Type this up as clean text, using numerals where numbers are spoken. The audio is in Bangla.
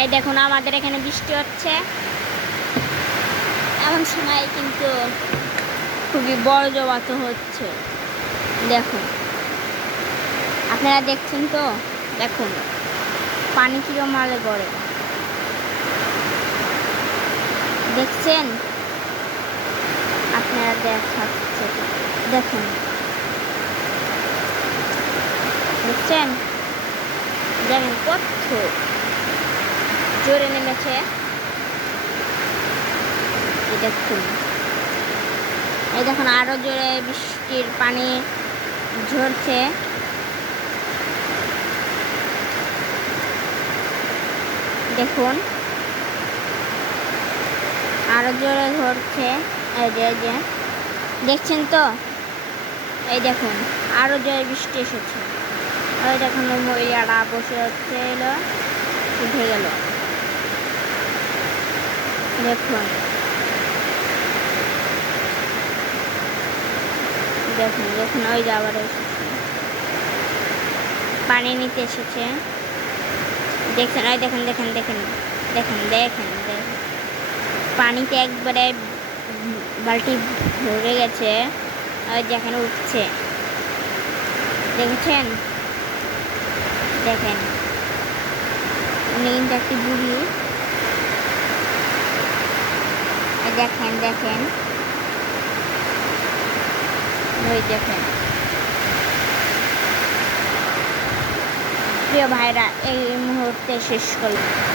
এই দেখুন আমাদের এখানে বৃষ্টি হচ্ছে। এমন সময় কিন্তু খুবই বজ্রপাত হচ্ছে। দেখুন, আপনারা দেখছেন তো, দেখুন পানি কিরকম মালে পড়ে, দেখছেন? আপনারা দেখাচ্ছে, দেখুন, দেখছেন? দেখেন কত জোরে নেমেছে। দেখুন, এই দেখুন আরো জোরে বৃষ্টির পানি ঝরছে। দেখুন আরো জোরে ঝরছে। এই যে দেখছেন তো, এই দেখুন আরো জোরে বৃষ্টি এসেছে। ওই দেখুন মহিলারা বসে হচ্ছে, এলো উঠে গেল। দেখুন দেখুন দেখুন ওই যে আবার এসেছে, পানি নিতে এসেছে। দেখছেন? ওই দেখেন দেখেন দেখেন দেখেন দেখেন দেখেন পানিতে একবারে বালতি ভরে গেছে। ওই যেখানে উঠছে, দেখেছেন? দেখেন উনি কিন্তু একটি বুড়ি। দেখেন দেখেন ওই দেখেন। প্রিয় ভাইরা, এই মুহূর্তে শেষ করলাম।